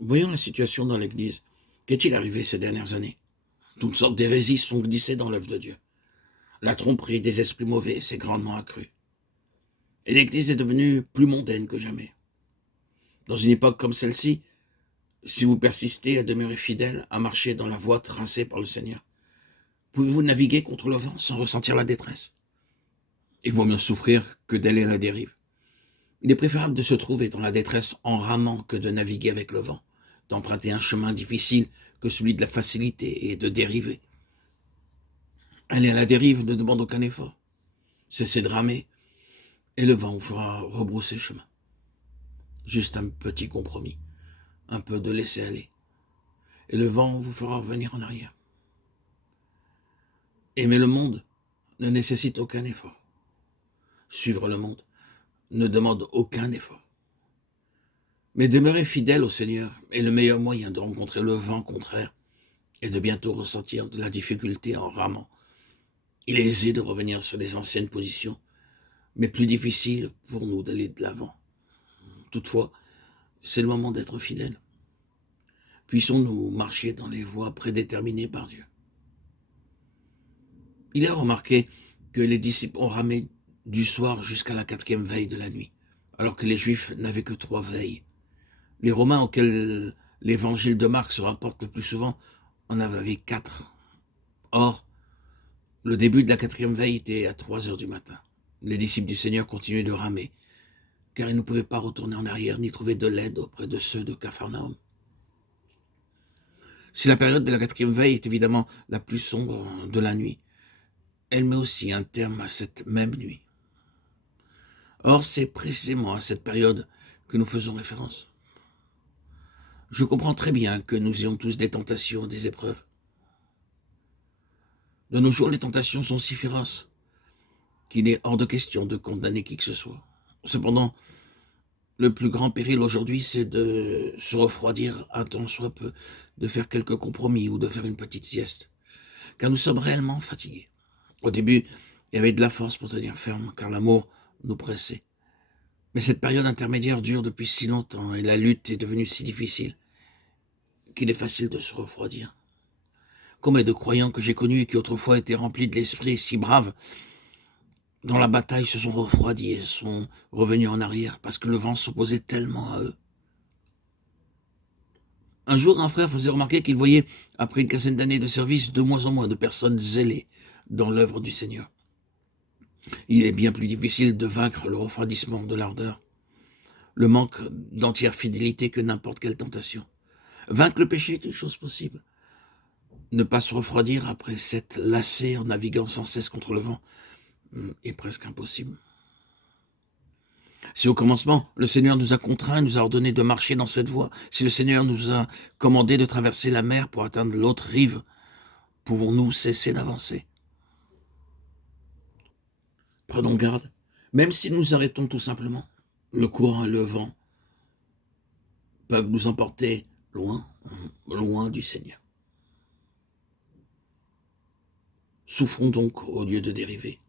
Voyons la situation dans l'Église. Qu'est-il arrivé ces dernières années? Toutes sortes d'hérésies sont glissées dans l'œuvre de Dieu. La tromperie des esprits mauvais s'est grandement accrue. Et l'Église est devenue plus mondaine que jamais. Dans une époque comme celle-ci, si vous persistez à demeurer fidèle, à marcher dans la voie tracée par le Seigneur, pouvez-vous naviguer contre le vent sans ressentir la détresse? Il vaut mieux souffrir que d'aller à la dérive. Il est préférable de se trouver dans la détresse en ramant que de naviguer avec le vent, d'emprunter un chemin difficile que celui de la facilité et de dériver. Aller à la dérive ne demande aucun effort. Cessez de ramer et le vent vous fera rebrousser chemin. Juste un petit compromis, un peu de laisser aller. Et le vent vous fera revenir en arrière. Aimer le monde ne nécessite aucun effort. Suivre le monde ne demande aucun effort. Mais demeurer fidèle au Seigneur est le meilleur moyen de rencontrer le vent contraire et de bientôt ressentir de la difficulté en ramant. Il est aisé de revenir sur les anciennes positions, mais plus difficile pour nous d'aller de l'avant. Toutefois, c'est le moment d'être fidèle. Puissons-nous marcher dans les voies prédéterminées par Dieu. Il est remarqué que les disciples ont ramé du soir jusqu'à la 4e veille de la nuit, alors que les Juifs n'avaient que 3 veilles. Les Romains auxquels l'évangile de Marc se rapporte le plus souvent en avaient 4. Or, le début de la 4e veille était à 3 heures du matin. Les disciples du Seigneur continuaient de ramer, car ils ne pouvaient pas retourner en arrière ni trouver de l'aide auprès de ceux de Capharnaüm. Si la période de la 4e veille est évidemment la plus sombre de la nuit, elle met aussi un terme à cette même nuit. Or, c'est précisément à cette période que nous faisons référence. Je comprends très bien que nous ayons tous des tentations, des épreuves. De nos jours, les tentations sont si féroces qu'il est hors de question de condamner qui que ce soit. Cependant, le plus grand péril aujourd'hui, c'est de se refroidir un tant soit peu, de faire quelques compromis ou de faire une petite sieste, car nous sommes réellement fatigués. Au début, il y avait de la force pour tenir ferme, car l'amour nous pressait. Mais cette période intermédiaire dure depuis si longtemps et la lutte est devenue si difficile qu'il est facile de se refroidir. Combien de croyants que j'ai connus et qui autrefois étaient remplis de l'esprit si braves, dans la bataille se sont refroidis et sont revenus en arrière parce que le vent s'opposait tellement à eux. Un jour, un frère faisait remarquer qu'il voyait, après une quinzaine d'années de service, de moins en moins de personnes zélées dans l'œuvre du Seigneur. Il est bien plus difficile de vaincre le refroidissement de l'ardeur, le manque d'entière fidélité que n'importe quelle tentation. Vaincre le péché est une chose possible. Ne pas se refroidir après s'être lassé en naviguant sans cesse contre le vent est presque impossible. Si au commencement, le Seigneur nous a contraints, nous a ordonné de marcher dans cette voie, si le Seigneur nous a commandé de traverser la mer pour atteindre l'autre rive, pouvons-nous cesser d'avancer? Prenons garde, même si nous arrêtons tout simplement, le courant et le vent peuvent nous emporter loin, loin du Seigneur. Souffrons donc au lieu de dériver.